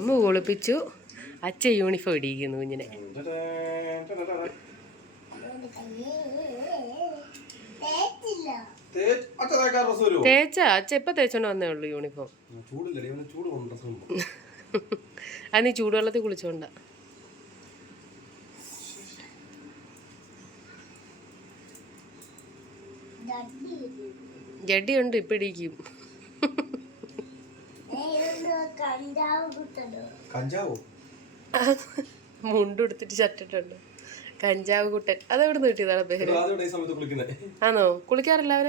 അമ്മ കുളിപ്പിച്ചു. അച്ഛ യൂണിഫോം ഇടിയിക്കുന്നു കുഞ്ഞിനെ. തേച്ച? അച്ഛ ഇപ്പൊ തേച്ചോണ്ട് വന്നേ ഉള്ളൂ യൂണിഫോം അത് നീ ചൂടുവെള്ളത്തിൽ കുളിച്ചോണ്ട. ജഡിയുണ്ട് ഇപ്പൊ ഇടിക്കും. കഞ്ചാവോ മുണ്ടെടുത്തിട്ട് ചട്ടിട്ടുണ്ട് കഞ്ചാവ് കുട്ടൻ. അതെവിടെ നിന്ന് കിട്ടിയതാണ് പേര് ആണോ? കുളിക്കാറില്ല അവർ?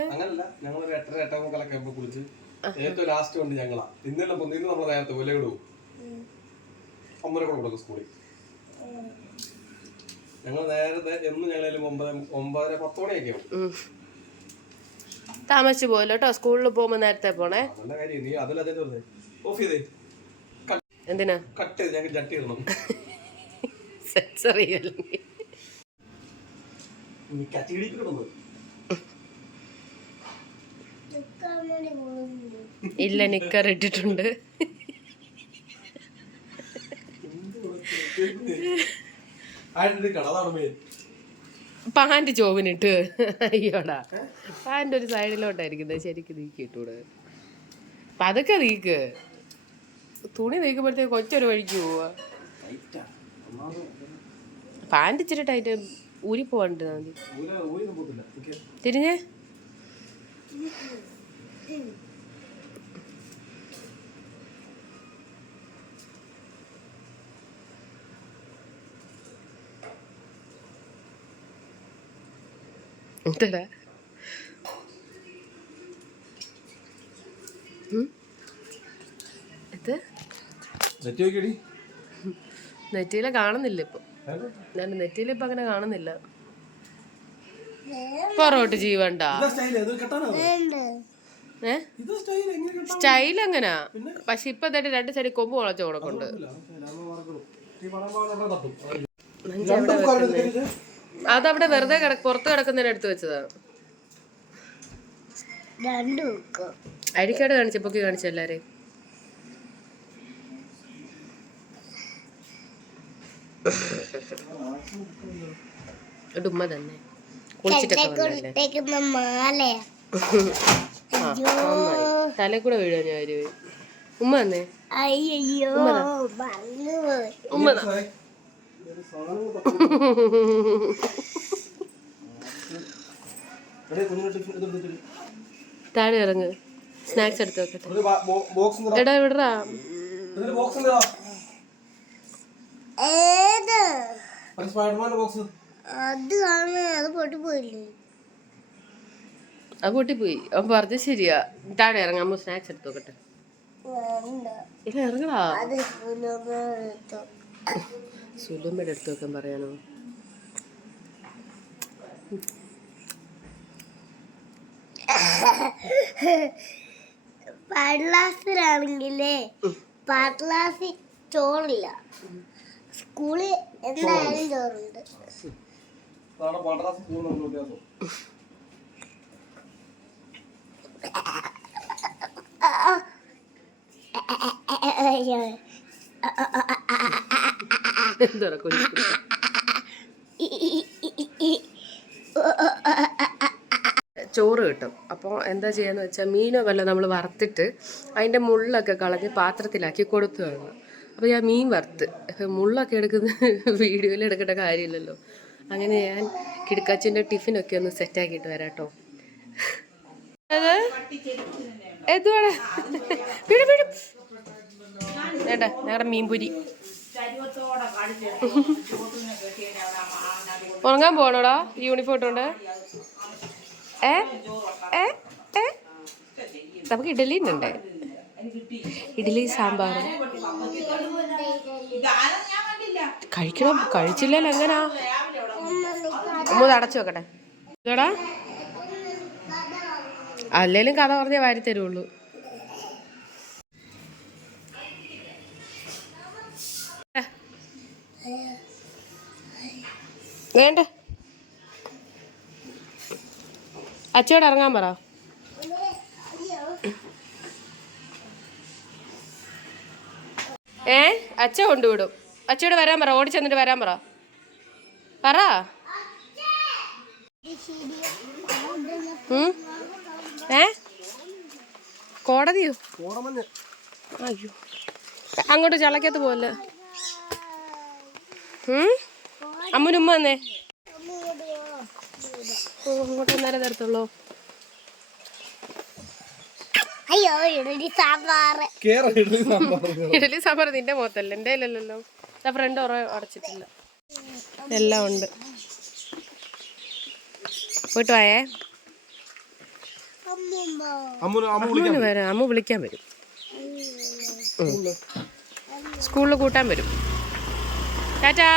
ഏറ്റവും ലാസ്റ്റ് കൊണ്ട് ഞങ്ങളാ. ഇന്നലെ പൊന്ന് ഇന്ന് നമ്മളെ നേരത്തെ ഒലകൾ പോകും കൂടെ കൊടുക്കും സ്കൂളിൽ. ഞങ്ങൾ നേരത്തെ എന്നും ഞങ്ങളതിൽ ഒമ്പത് ഒമ്പതര പത്ത് മണിയൊക്കെ ആവും. ഉം. താമസിച്ചു പോയല്ലോ കേട്ടോ സ്കൂളിൽ പോകുമ്പോ നേരത്തെ പോണേ? നല്ല കാര്യം. നീ അതിലതേ ഓഫ് ചെയ്തേ. എന്തിനാ? കട്ട് ഞങ്ങൾ ചട്ടി ഇടണം സെൻസർ ചെയ്യല്ലേ ഇല്ല നിക്കർ ഇട്ടിട്ടുണ്ട്. പാന്റ് ചോവിനിട്ട് അയ്യോടാ. പാന്റ് ഒരു സൈഡിലോട്ടായിരിക്കുന്നത് ശരിക്കും നീക്കി ഇട്ടൂടെ പതുക്കെ നീക്ക്. തുണി നീക്കുമ്പോഴത്തേക്ക് കൊച്ചൊരു വഴിക്ക് പോവാ. പാന്റ് ഇച്ചിരി ടൈറ്റ് ഊരി പോവാണ്ട് മതി. തിരിഞ്ഞേ. എന്താടാ? ഇത്? നെറ്റിയിലെ കാണുന്നില്ല ഇപ്പൊ. ഞാൻ നെറ്റിയിലെ ഇപ്പൊ അങ്ങനെ കാണുന്നില്ല. പൊറോട്ട് ജീവണ്ട സ്റ്റൈൽ എങ്ങനാ പക്ഷെ ഇപ്പൊ തന്നെ രണ്ട് സൈഡിൽ കൊമ്പ് മുളച്ച കൊടുക്കുന്നുണ്ട്? അതവിടെ വെറുതെ പുറത്ത് കിടക്കുന്നതിന് എടുത്ത് വെച്ചതാണ് അഴിക്കാട് കാണിച്ച പൊക്കി കാണിച്ച എല്ലാരെയും ഉമ്മ തന്നെ. കുളിച്ചിട്ടൊക്കെ. തലേ കൂടെ വീഴാൻ ഞാൻ ഒരു ഉമ്മ തന്നെ അയ്യോ ഉമ്മ. താഴെ ഇറങ്ങ്. സ്നാക്സ് എടുത്ത് വെക്കട്ടെ. ബോക്സ് എടാ വിടറാ. ബോക്സ് അത് കാണാൻ അത് പൊട്ടിപ്പോയില്ലേ അത് പൊട്ടിപ്പോയി. അവൻ പറഞ്ഞ ശരിയാ. താഴെ ഇറങ്ങാൻ സ്നാക്സ് എടുത്തു നോക്കട്ടെ. ഇല്ല ഇറങ്ങടാ. സുലമ്മയുടെ അടുത്ത് പാട്ട് പറയാനോ? പാട്ട്ലാസിലാണെങ്കിലേ പാട്ട്ലാസിൽ ചോറില്ല. സ്കൂളിൽ എന്തായാലും ചോറുണ്ട്. അതാണ് പണ്ടാസ് സ്കൂൾ തമ്മിലുള്ള വ്യത്യാസം. എന്താ കുഞ്ഞു ചോറ് കിട്ടും. അപ്പോൾ എന്താ ചെയ്യാന്ന് വെച്ചാൽ മീനോ വല്ല നമ്മൾ വറുത്തിട്ട് അതിന്റെ മുള്ളൊക്കെ കളഞ്ഞ് പാത്രത്തിലാക്കി കൊടുത്തു കാണണം അപ്പോൾ ഞാൻ മീൻ വറുത്ത്. മുള്ളൊക്കെ എടുക്കുന്ന വീഡിയോയിൽ എടുക്കേണ്ട കാര്യമില്ലല്ലോ. അങ്ങനെ ഞാൻ കിടക്കാച്ചിന്റെ ടിഫിനൊക്കെ ഒന്ന് സെറ്റാക്കിയിട്ട് വരാം കേട്ടോ ഞങ്ങളുടെ മീൻപുരി. ഉറങ്ങാൻ പോണോടാ? യൂണിഫോം ഇട്ടോണ്ട്. ഏ? ഏ? ഏ? നമുക്ക് ഇഡലി ഉണ്ട് ഇഡലി സാമ്പാർ. കഴിക്കണം. കഴിച്ചില്ലല്ലോ എങ്ങനാ? അമ്മ അടച്ചു വെക്കട്ടെ. ഇതോടാ അല്ലേലും കഥ പറഞ്ഞേ വാരി തരുള്ളൂ. വേണ്ട. അച്ചയോട് ഇറങ്ങാൻ പറ. അച്ഛ കൊണ്ടുവിടും. അച്ഛയോട് വരാൻ പറ ഓടി ചെന്നിട്ട് വരാൻ പറ. പറ? ഏ? കോടതിയോ? അയ്യോ. അങ്ങോട്ട് ചളക്കത്ത് പോലെ അമ്മനുമ്മ വന്നേ? ഓ അങ്ങോട്ട് നേരെ തരത്തുള്ളൂ അയ്യോ ഇഡലി സാമ്പാർ. നിന്റെ മുഖത്തല്ല? എന്റെ കയ്യിലല്ലല്ലോ ഫ്രണ്ട് ഉറ അടച്ചിട്ടില്ല എല്ലാം ഉണ്ട്. പോയിട്ട് വായേ. അമ്മൂമ്മ അമ്മു അമ്മു വിളിക്കാം അമ്മൂന് വരാം. അമ്മ വിളിക്കാൻ വരും. സ്കൂളിൽ കൂട്ടാൻ വരും. ടാറ്റാ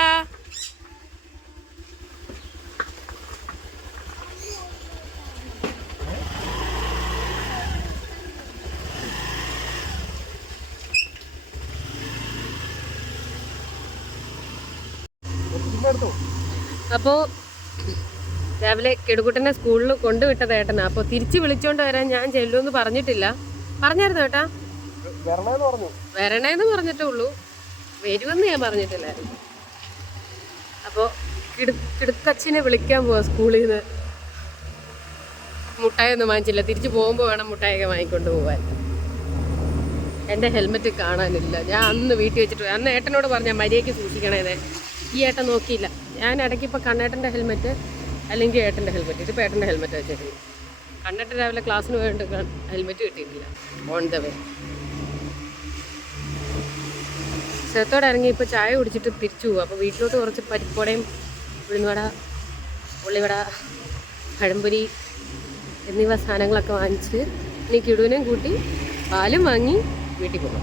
എടുത്തോ അപ്പോൾ രാവിലെ കെടുകുട്ടനെ സ്കൂളിൽ കൊണ്ടുവിട്ടത് ഏട്ടനാ. അപ്പോൾ തിരിച്ച് വിളിച്ചോണ്ട് വരാൻ ഞാൻ ചെല്ലുമെന്ന് പറഞ്ഞിട്ടില്ല. പറഞ്ഞായിരുന്നു ഏട്ടാ? വരണേന്ന് പറഞ്ഞു. വരണേന്ന് പറഞ്ഞിട്ടേ ഉള്ളൂ വരുമെന്ന് ഞാൻ പറഞ്ഞിട്ടില്ലായിരുന്നു. അപ്പോൾ കിടു കിടുക്കച്ചിനെ വിളിക്കാൻ പോവാ സ്കൂളിൽ നിന്ന് മുട്ടായൊന്നും വാങ്ങിച്ചില്ല. തിരിച്ചു പോകുമ്പോൾ വേണം മുട്ടായൊക്കെ വാങ്ങിക്കൊണ്ട് പോവാൻ. എന്റെ ഹെൽമെറ്റ് കാണാനില്ല. ഞാൻ അന്ന് വീട്ടിൽ വെച്ചിട്ട്. അന്ന് ഏട്ടനോട് പറഞ്ഞ മര്യാദയ്ക്ക് സൂക്ഷിക്കണേനെ ഈ ഏട്ടൻ നോക്കിയില്ല. ഞാൻ ഇടയ്ക്ക് ഇപ്പോൾ കണ്ണേട്ടന്റെ ഹെൽമെറ്റ് അല്ലെങ്കിൽ ഏട്ടന്റെ ഹെൽമെറ്റ് ഇതിപ്പോൾ ഏട്ടന്റെ ഹെൽമെറ്റ് വെച്ചിട്ടുണ്ട്. കണ്ണേട്ടൻ രാവിലെ ക്ലാസ്സിന് പോയിട്ട് ഹെൽമെറ്റ് കിട്ടിയിട്ടില്ല. ഓൺ ദ വേ സ്ഥലത്തോടെ ഇറങ്ങി ഇപ്പോൾ ചായ കുടിച്ചിട്ട് തിരിച്ചു പോകും അപ്പോൾ വീട്ടിലോട്ട് കുറച്ച് പരിപ്പോടയും ഉഴുന്നുവട ഉള്ളിവട പഴംപൊരി എന്നിവ സാധനങ്ങളൊക്കെ വാങ്ങിച്ച് ഇനി കിടുവിനെയും കൂട്ടി പാലും വാങ്ങി വീട്ടിൽ പോകും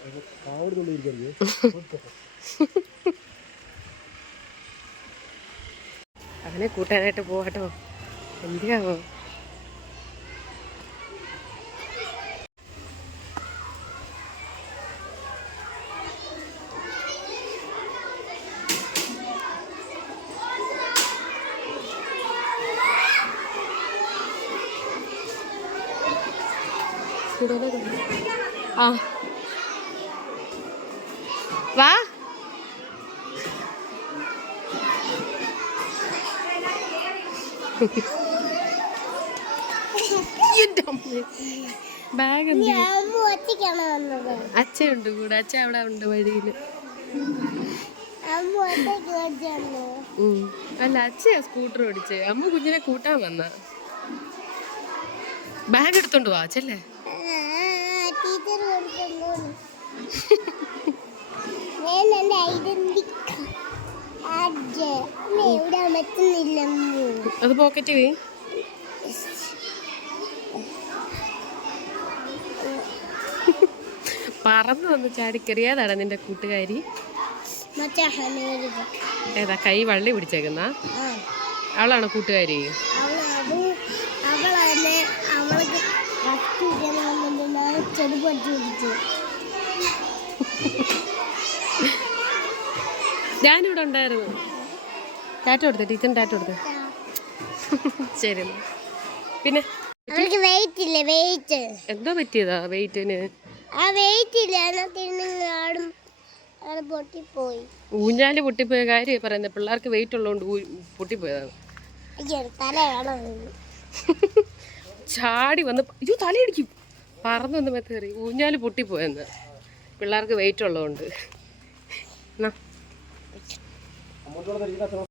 അവനെ കൂട്ടാനായിട്ട് പോവാട്ടോ. എന്തിനാവോ ആ. ബാഗ് അച്ഛയുണ്ട് കൂടെ. അച്ഛ അവിടെ ഉണ്ട് വഴിയിൽ. അല്ല അച്ഛയാ സ്കൂട്ടർ ഓടിച്ച്. അമ്മ കുഞ്ഞിനെ കൂട്ടാൻ വന്ന. ബാഗ് എടുത്തോണ്ട് വാ അച്ഛല്ലേ ടീച്ചർ അത് പോക്കറ്റ് വേ. പറന്നു വന്ന് ചാടിക്കറിയാതാണ് നിന്റെ കൂട്ടുകാരി. ഏതാ കൈ വള്ളി പിടിച്ചേക്കുന്ന? അവളാണോ കൂട്ടുകാരി? ചെടി പഠിച്ചു ഞാനിവിടെ ഉണ്ടായിരുന്നു. ടാറ്റ കൊടുത്തേ ടീച്ചർ ടാറ്റ കൊടുത്തേ ശരി. പിന്നെ? വെയിറ്റ് ഇല്ല? വെയിറ്റ് എന്തോ പറ്റിയതാ വെയിറ്റിന് ആ വെയിറ്റ് ഇല്ല? പൊട്ടിപ്പോയി. ഊഞ്ഞാൽ പൊട്ടിപ്പോയ കാര്യം പറയുന്നത് പിള്ളേർക്ക് വെയിറ്റ് ഉള്ളതുകൊണ്ട് പൊട്ടിപ്പോയതാണ് ചാടി വന്ന് അയ്യോ തലയിടിക്കും. പറന്നു വന്ന് മെത്തേറി. ഊഞ്ഞാൽ പൊട്ടിപ്പോയെന്ന്. പിള്ളേർക്ക് വെയിറ്റ് ഉള്ളതുകൊണ്ട് എന്നാ ಮುಂದುವರೆದ